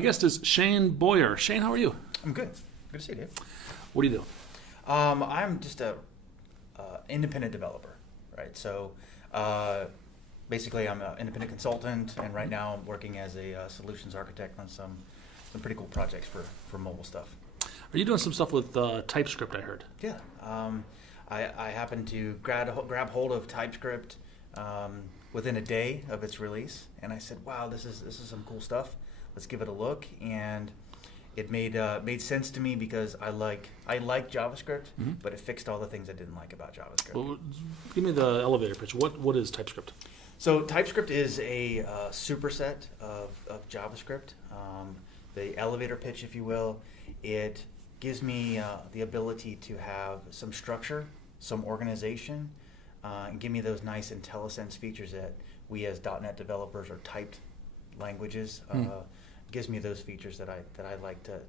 My guest is Shayne Boyer. Shayne, how are you? I'm good. Good to see you, Dave. What do you do? I'm just a independent developer, right? So basically, I'm an independent consultant, and right now I'm working as a solutions architect on some pretty cool projects for mobile stuff. Are you doing some stuff with TypeScript, I heard? Yeah. I happened to grab hold of TypeScript within a day of its release, and I said, "Wow, this is some cool stuff. Let's give it a look." And it made sense to me because I like JavaScript, but it fixed all the things I didn't like about JavaScript. Well, give me the elevator pitch. What is TypeScript? So TypeScript is a superset of JavaScript. The elevator pitch, if you will, it gives me the ability to have some structure, some organization, and give me those nice IntelliSense features that we as .NET developers or typed languages gives me those features that I like to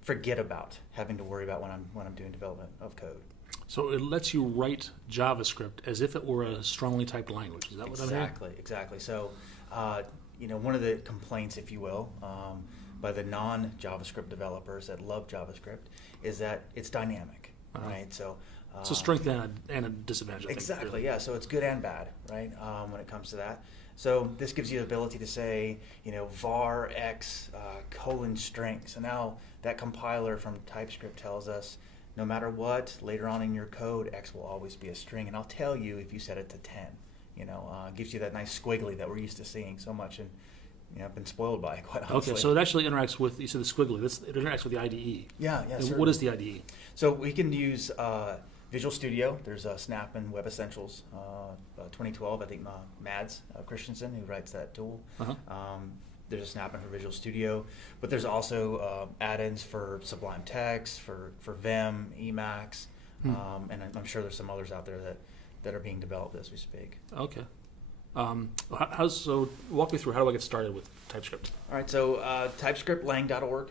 forget about having to worry about when I'm doing development of code. So it lets you write JavaScript as if it were a strongly typed language. Is that what I'm hearing? Exactly. So, one of the complaints, if you will, by the non-JavaScript developers that love JavaScript is that it's dynamic, right? So, it's a strength and a disadvantage. I think, exactly, really. yeah. So it's good and bad, right? When it comes to that. So this gives you the ability to say, var x :string. So now that compiler from TypeScript tells us no matter what, later on in your code, x will always be a string, and I'll tell you if you set it to 10. Gives you that nice squiggly that we're used to seeing so much, and I've been spoiled by it, quite honestly. Okay, so it actually interacts with, you said the squiggly, it interacts with the IDE. Yeah. And what is the IDE? So we can use Visual Studio. There's Snap and Web Essentials 2012, I think Mads Christensen, who writes that tool. There's a snap-in for Visual Studio, but there's also add-ins for Sublime Text, for Vim, Emacs, and I'm sure there's some others out there that are being developed as we speak. Okay. So walk me through, how do I get started with TypeScript? All right, so TypeScriptLang.org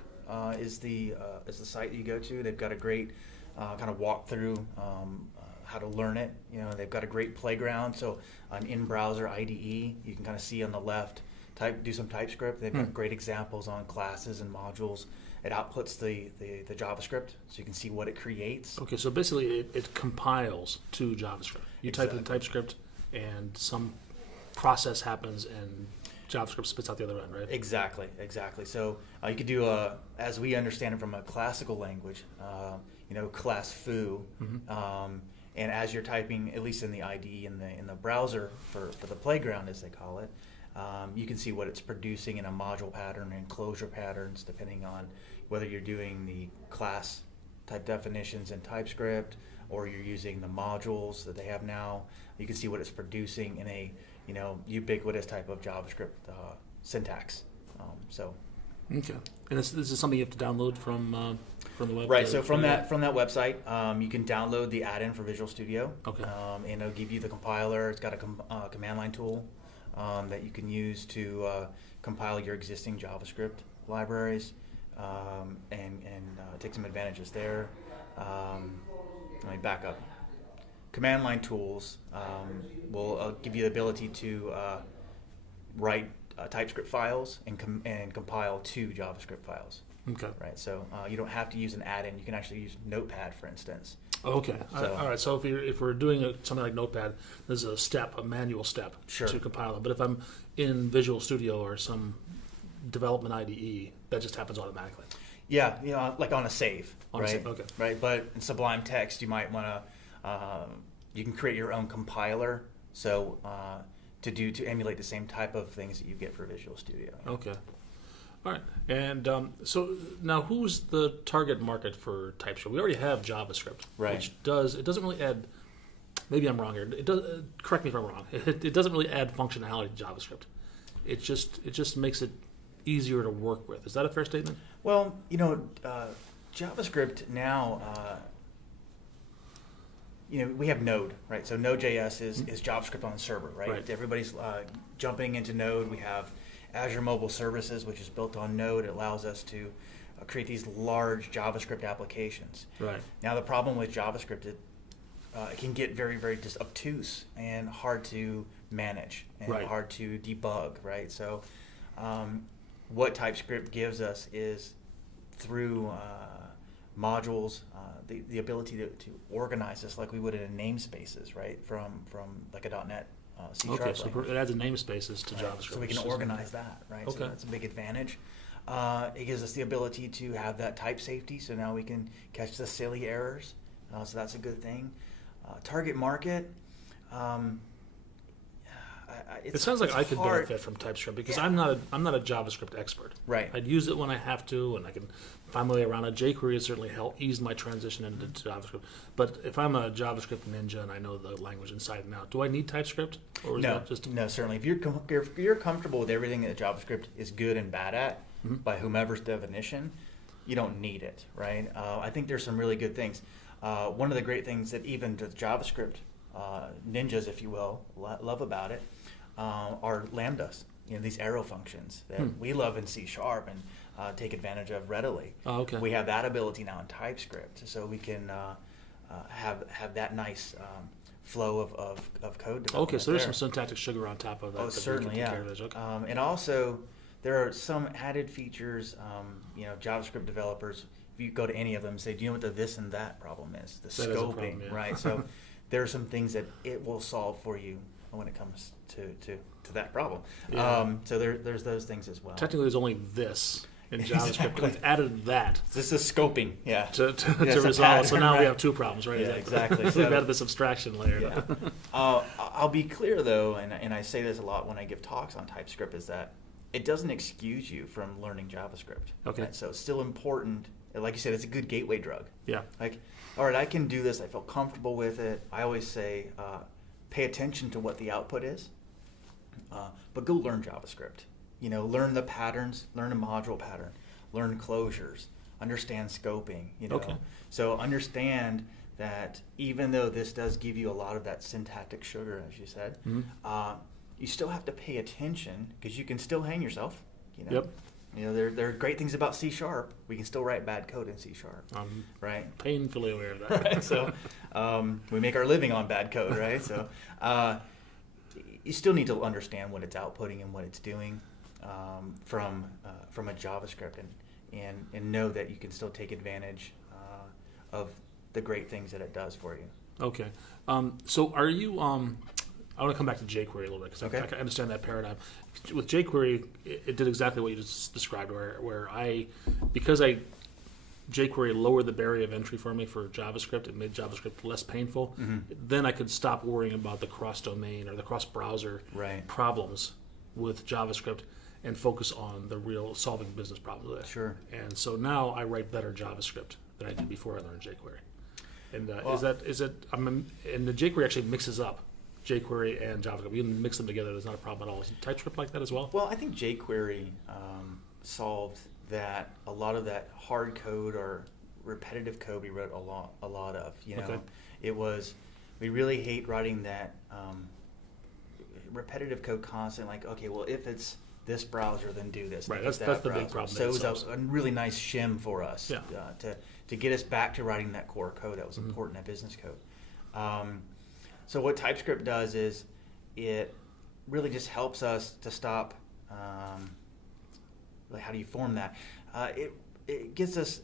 is the site that you go to. They've got a great kind of walkthrough how to learn it. They've got a great playground, so an in-browser IDE. You can kind of see on the left, do some TypeScript. They've got great examples on classes and modules. It outputs the JavaScript, so you can see what it creates. Okay, so basically it compiles to JavaScript. You type in TypeScript, and some process happens, and JavaScript spits out the other end, right? Exactly. So you could do as we understand it from a classical language, class foo, and as you're typing, at least in the IDE in the browser for the playground, as they call it, you can see what it's producing in a module pattern and closure patterns, depending on whether you're doing the class type definitions in TypeScript or you're using the modules that they have now. You can see what it's producing in a ubiquitous type of JavaScript syntax. Okay, and this is something you have to download from the web. Right. So from that website, you can download the add-in for Visual Studio. Okay. And it'll give you the compiler. It's got a command line tool that you can use to compile your existing JavaScript libraries, and take some advantages there. Let me back up. Command line tools will give you the ability to write TypeScript files and compile to JavaScript files. Okay. Right. So you don't have to use an add-in. You can actually use Notepad, for instance. Okay. All right. So if we're doing something like Notepad, there's a manual step to compile it. But if I'm in Visual Studio or some development IDE, that just happens automatically. Yeah. Like on a save. A save, okay. Right. But in Sublime Text, you might want to. You can create your own compiler, so to emulate the same type of things that you get for Visual Studio. Okay. All right. And so now, who's the target market for TypeScript? We already have JavaScript, right? Which doesn't really add. Maybe I'm wrong here. It does. Correct me if I'm wrong. It doesn't really add functionality to JavaScript. It just makes it easier to work with. Is that a fair statement? Well, JavaScript now. We have Node, right? So Node.js is JavaScript on the server, right? Everybody's jumping into Node. We have Azure Mobile Services, which is built on Node. It allows us to create these large JavaScript applications. Right. Now, the problem with JavaScript, it can get very, very just obtuse and hard to manage and hard to debug, right? So what TypeScript gives us is through modules, the ability to organize this like we would in namespaces, right? From like a .NET C# Okay, so language. it adds a namespaces to Right. JavaScript. So we can organize that, right? Okay. So that's a big advantage. It gives us the ability to have that type safety, so now we can catch the silly errors. So that's a good thing. Target market. It sounds like I could hard. benefit from TypeScript because Yeah. I'm not a JavaScript expert. Right. I'd use it when I have to, and I can find my way around it. jQuery has certainly helped ease my transition into JavaScript. But if I'm a JavaScript ninja and I know the language inside and out, do I need TypeScript, or is that just No, certainly. If you're comfortable with everything that JavaScript is good and bad at, by whomever's definition, you don't need it, right? I think there's some really good things. One of the great things that even the JavaScript ninjas, if you will, love about it are lambdas. These arrow functions that we love in C# and take advantage of readily. Oh, okay. We have that ability now in TypeScript, so we can have that nice flow of code development. Okay, so there's there. some syntactic sugar on top of that. Oh, that we certainly, can take yeah. care of those. Okay. And also, there are some added features. JavaScript developers, if you go to any of them, say, "Do you know what the this and that problem is?" The That is a scoping, problem, yeah. right? So there are some things that it will solve for you when it comes to that problem. Yeah. So there's those things as well. Technically, there's only this in JavaScript. Exactly. We've added that This is scoping, yeah. to Yes, a resolve. So pattern, now we right. have two problems, right? Yeah, exactly. We've So- added this abstraction layer. Yeah. I'll be clear though, and I say this a lot when I give talks on TypeScript, is that it doesn't excuse you from learning JavaScript. Okay. Right? So it's still important. Like you said, it's a good gateway drug. Yeah. Like, all right, I can do this. I feel comfortable with it. I always say, pay attention to what the output is, but go learn JavaScript. Learn the patterns, learn a module pattern, learn closures, understand scoping. Okay. So understand that even though this does give you a lot of that syntactic sugar, as you said, you still have to pay attention because you can still hang yourself. Yep. There are great things about C#. We can still write bad code in C#. I'm Right. painfully aware of that. Right. So we make our living on bad code, right? So you still need to understand what it's outputting and what it's doing from a JavaScript, and know that you can still take advantage of the great things that it does for you. Okay. So are you? I want to come back to jQuery a little bit because Okay. I understand that paradigm. With jQuery, it did exactly what you just described, where jQuery lowered the barrier of entry for me for JavaScript. It made JavaScript less painful. Then I could stop worrying about the cross-domain or the cross-browser Right. problems with JavaScript and focus on the real solving business problems with it. Sure. And so now I write better JavaScript than I did before I learned jQuery. And and the jQuery actually mixes up jQuery and JavaScript. You can mix them together. There's not a problem at all. Is TypeScript like that as well? Well, I think jQuery solved that a lot of that hard code or repetitive code we wrote a lot of. Okay. It was, we really hate writing that repetitive code constant. Like, okay, well, if it's this browser, then do this. Right, If it's that's that the big browser. problem So that it it was solves. a really nice shim for us Yeah. to get us back to writing that core code that was important at business code. So what TypeScript does is it really just helps us to stop. How do you form that? It gets us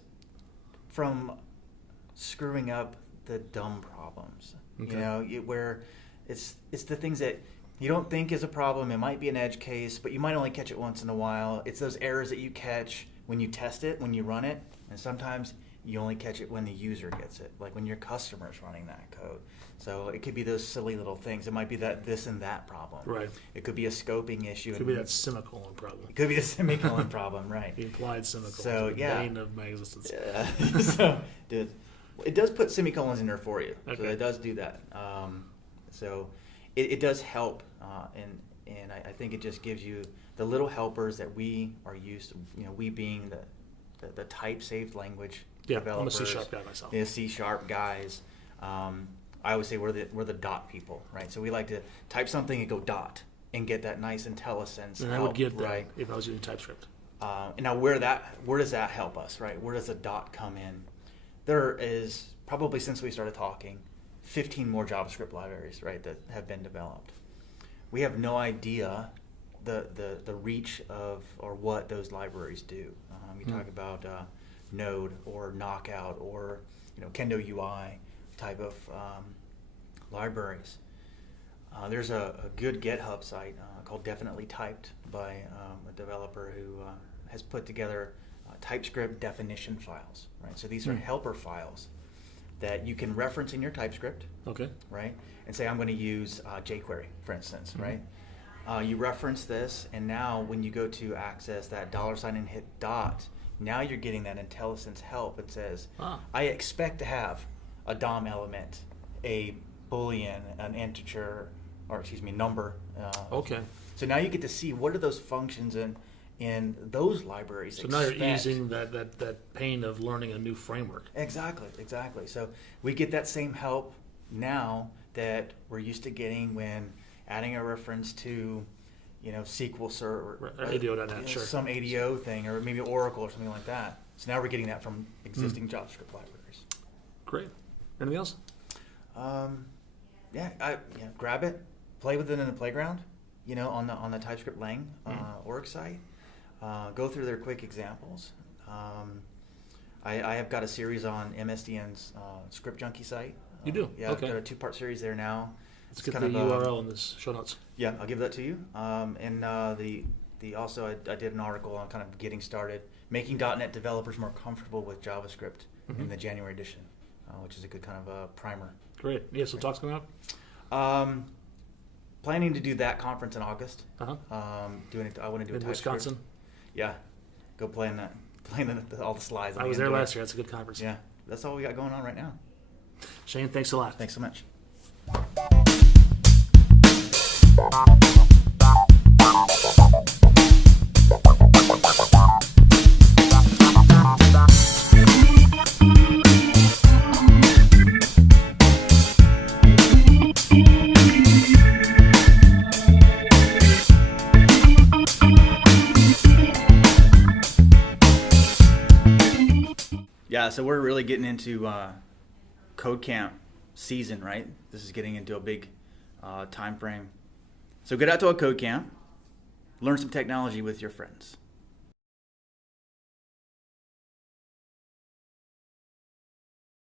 from screwing up the dumb problems. Okay. Where it's the things that you don't think is a problem. It might be an edge case, but you might only catch it once in a while. It's those errors that you catch when you test it, when you run it, and sometimes you only catch it when the user gets it, like when your customer's running that code. So it could be those silly little things. It might be that this and that problem. Right. It could be a scoping issue. It could be that semicolon problem. It could be a semicolon problem, right? The implied semicolon. So, the yeah. bane of my existence. So it does put semicolons in there for you. So Okay. it does do that. So it does help, and I think it just gives you the little helpers that we are used to. We being the type saved language Yeah, developers. I'm a C# guy myself. The C# guys. I always say we're the dot people, right? So we like to type something and go dot and get that nice IntelliSense. And I would get that right? if I was using TypeScript. And now where does that help us, right? Where does the dot come in? There is probably, since we started talking, 15 more JavaScript libraries, right, that have been developed. We have no idea the reach of or what those libraries do. You talk about Node or Knockout or Kendo UI type of libraries. There's a good GitHub site called Definitely Typed by a developer who has put together TypeScript definition files. Right, so these are helper files that you can reference in your TypeScript. Okay. Right, and say I'm going to use jQuery, for instance. Right. You reference this, and now when you go to access that $ and hit dot, now you're getting that IntelliSense help. It says, I expect to have a DOM element, a Boolean, an integer, or number. Okay. So now you get to see what are those functions in those libraries. So now you're easing that pain of learning a new framework. Exactly. So we get that same help now that we're used to getting when adding a reference to, SQL Server, ADO.NET, sure. Some ADO thing, or maybe Oracle or something like that. So now we're getting that from existing JavaScript libraries. Great. Anything else? Grab it, play with it in the playground. On the TypeScript Lang org site. Go through their quick examples. I have got a series on MSDN's Script Junkie site. You do? Yeah, Okay. I've got a 2-part series there now. Let's get the URL in this show notes. Yeah, I'll give that to you. And also I did an article on kind of getting started, making .NET developers more comfortable with JavaScript in the January edition, which is a good kind of primer. Great. Yeah, so talks coming up? Planning to do that conference in August. Uh-huh. Doing it. I want to do In a TypeScript. Wisconsin? Yeah. Go playing that. Playing all the slides. I was there last year. That's a good conference. Yeah. That's all we got going on right now. Shayne, thanks a lot. Thanks so much. Yeah, so we're really getting into Code Camp season, right? This is getting into a big time frame. So get out to a Code Camp, learn some technology with your friends.